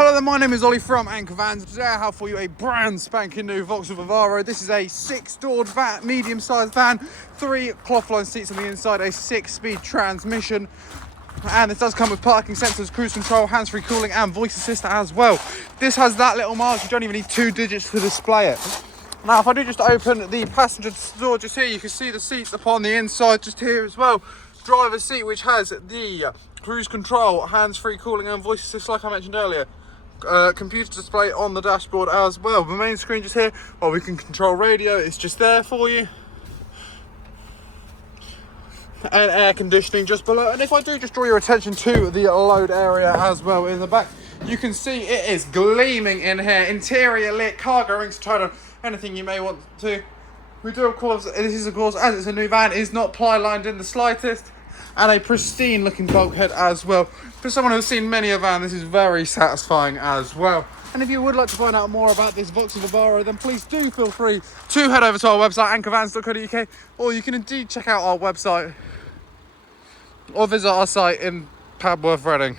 Hello there, my name is Ollie from Anchor Vans. Today I have for you a brand spanking new Vauxhall Vivaro. This is a 6-doored van, medium-sized van, 3 cloth-lined seats on the inside, a 6-speed transmission. And it does come with parking sensors, cruise control, hands-free cooling and voice assist as well. This has that little mark, you don't even need 2 digits to display it. Now if I do just open the passenger door just here, you can see the seats upon the inside just here as well. Driver's seat, which has the cruise control, hands-free cooling and voice assist like I mentioned earlier. Computer display on the dashboard as well. The main screen just here, well, we can control radio, it's just there for you. And air conditioning just below. And if I do just draw your attention to the load area as well in the back, you can see it is gleaming in here. Interior lit, cargo rings to turn on, anything you may want to. We do, of course, this is, of course, as it's a new van, is not ply lined in the slightest. And a pristine looking bulkhead as well. For someone who's seen many a van, this is very satisfying as well. And if you would like to find out more about this Vauxhall Vivaro, then please do feel free to head over to our website, anchorvans.co.uk, or you can indeed check out our website or visit our site in Padworth, Reading.